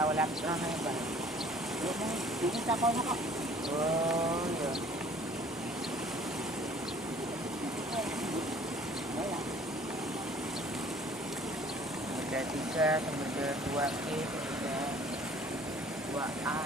tahu lihat sana ya bang. Ini kapalnya kok. Oh iya. Samudra 3, Samudra 2E, Samudra 2A.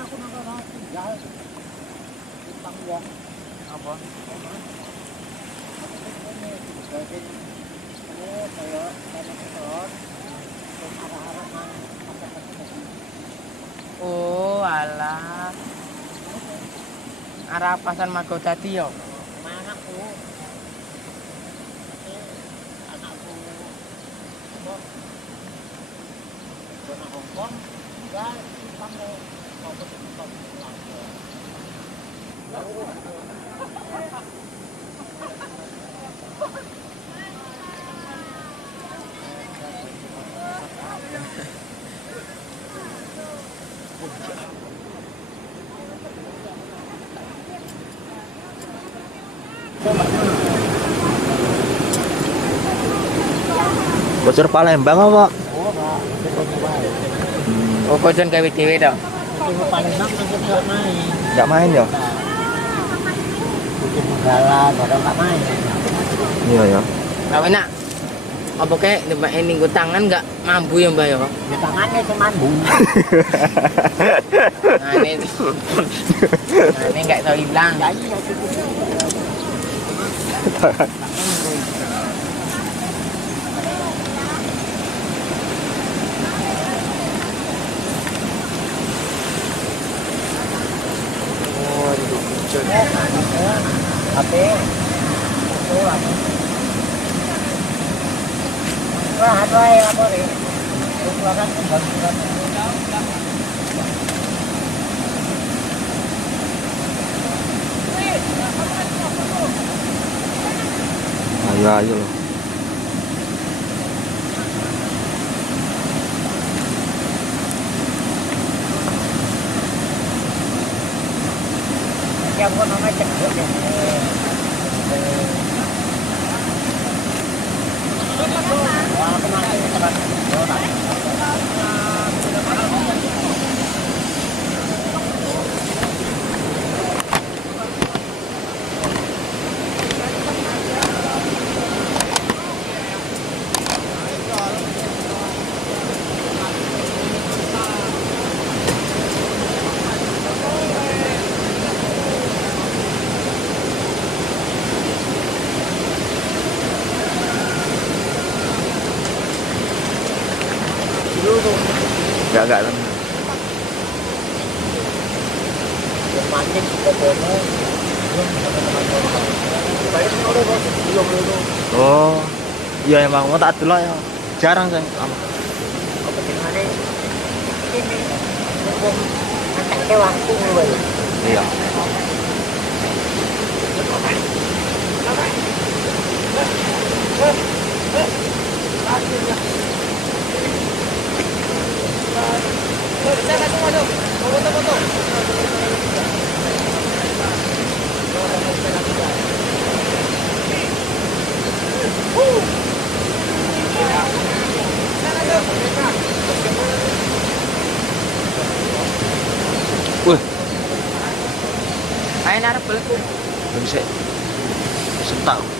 Aku nggak tinggal. Utang uang. Apa? Oh, alah. Arah pasan Mago tadi yo. Anakku. Anakku. Kona Hongkong. Ya, sampai Bocor Palembang apa? Oh, kojon gawe dhewe to. Palembang masih nggak main. Nggak main ya? Bikin Menggala, baru nggak main. Iya ya. Lah enak. Apa kek mbak ini nggo tangan enggak mampu ya mbak ya? Di tangannya cuma bunyi. Nah ini enggak tahu hilang. Ya iya gitu. Oh, itu kojon. HP. Itu apa? Wah, ada yang apa nih? Keluaran pembangunan. Ayo ayo loh. Yang mau namanya cekut ya. Wah, aku masih teman. Enggak. Yang mancing ke kono. Oh. Iya emang mau tak dulu ya. Jarang saya. Apa gimana? Ini ngomong waktu nih. Iya. Wih, Ayo narep beleku. bisa. Sentak.